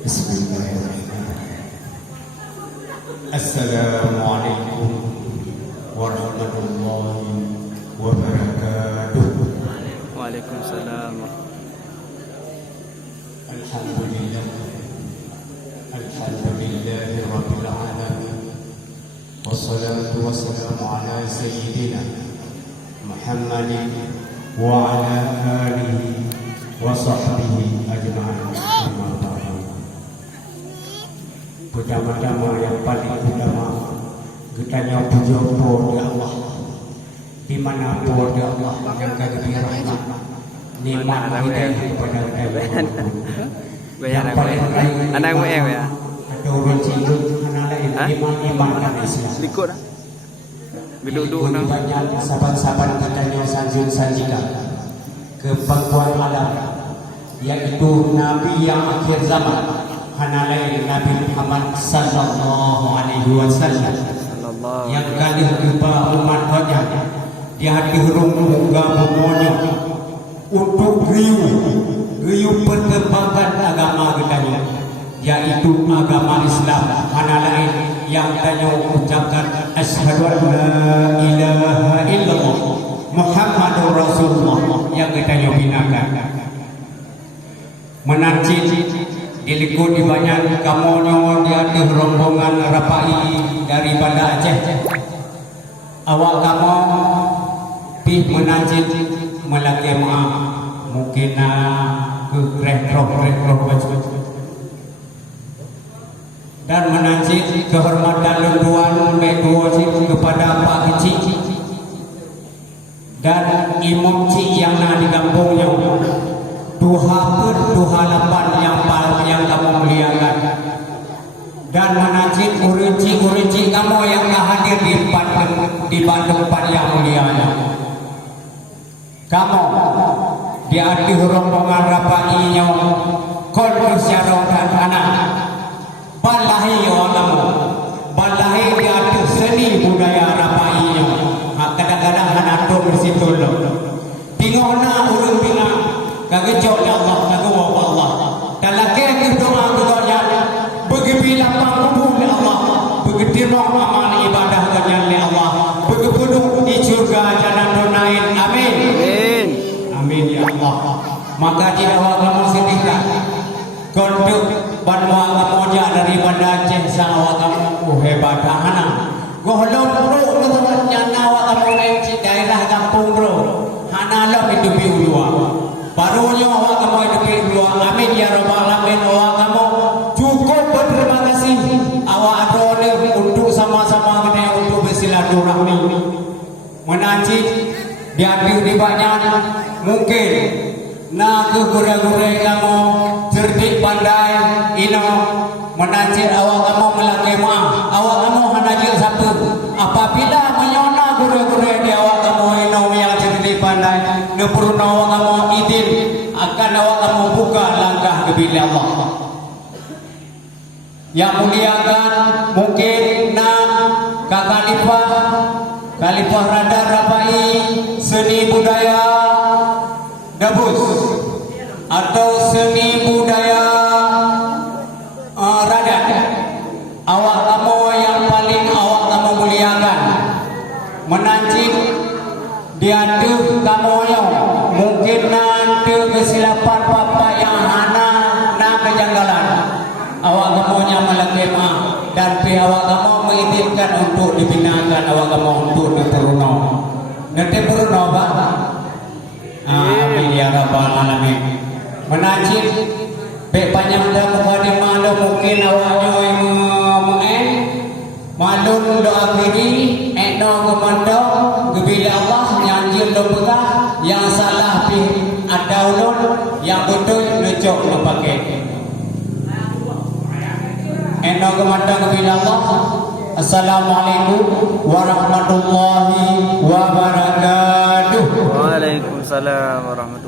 Bismillahirrahmanirrahim. Assalamualaikum warahmatullahi wabarakatuh. Waalaikumsalam. Alhamdulillah. Alhamdulillahi rabbil alamin. Wassalatu wassalamu ala sayyidina Muhammadin wa ala alihi wa sahbihi ajma'in. Amma ba'du. Pertama-tama yang paling utama kita puja kepada Allah. Di mana kepada Allah yang kami rahmat nikmat hidayah kepada kita. Yang paling lain Anak mu ya. ada orang Cina anak lain iman dan Islam. Likut dah. Duduk Ikut banyak sahabat-sahabat katanya sanjung-sanjikan kebangkuan alam, yaitu Nabi yang akhir zaman, hana lain Nabi Muhammad sallallahu alaihi wasallam, yang kali jumpa umat banyak di hati hurung munggah bumonya untuk riuh perkembangan agama katanya, yaitu agama Islam, hana lain yang tanya ucapkan asyhadu an la ilaha illallah Muhammadur Rasulullah, yang katanya binakan menancit dilikut di banyak kamonyo di hati rombongan rapai dari Banda Aceh. Awak kamu pih menancit melaki maaf mungkin ke retro baju dan menancit kehormatan lenduan metuosi kepada Pak Kecik dan Imam Cik yang ada di kampungnya. Tuha lapan yang kamu muliakan, dan menancit urinci kamu yang hadir di tempat yang mulianya. Kamu di hati rombongan rapainya kon bersyarokan anak balahi kamu balahi di hati seni budaya rapainya. Kadang-kadang anak tu bersitul tingona urung tinggal kagejok Allah kagwa Allah dan lagi doa doanya begitu lapang kubur Allah begitu amal ibadah kalian Allah begitu di surga jalan donain amin amin amin ya Allah. Maka tidak kamu sedihkan konduk banwa kamu dari Banda Aceh sang kamu hebat anak gohlon bro nyana kamu di daerah kampung bro hana lo itu biulua barunya awak kamu hidupi dua. Amin ya rabbal alamin. Awak kamu cukup berterima kasih awak adone untuk sama-sama kita untuk bersilaturahmi menancit dihadir di banyak mungkin nak ke gure-gure kamu cerdik pandai ino menancit awak kamu melaki maaf awak kamu hanajil satu apabila menyona gure-gure di awak kamu ino yang cerdik pandai nepurna awak kamu izin akan awak kamu buka langkah ke bilik Allah yang muliakan. Mungkin Khalifah Radar Rapai seni budaya Dabus atau seni budaya Radar, awak kamu yang paling awak kamu muliakan menancip diadu kamu yang mungkin nanti kesilapan papa yang hana kejanggalan awak kamu yang melakema dan awak kamu mengizinkan untuk dibinakan awak kamu untuk diteruna nanti beruna bang. Amin ya rabbal alamin. Menancip baik panjang dah kepada malu mungkin awaknya malu doa diri doa kemandang kebila Allah nyanjil lembaga yang salah pi ada ulun yang betul lecok pakai doa kemandang kebila Allah. Assalamualaikum warahmatullahi wabarakatuh. Waalaikumsalam warahmatullahi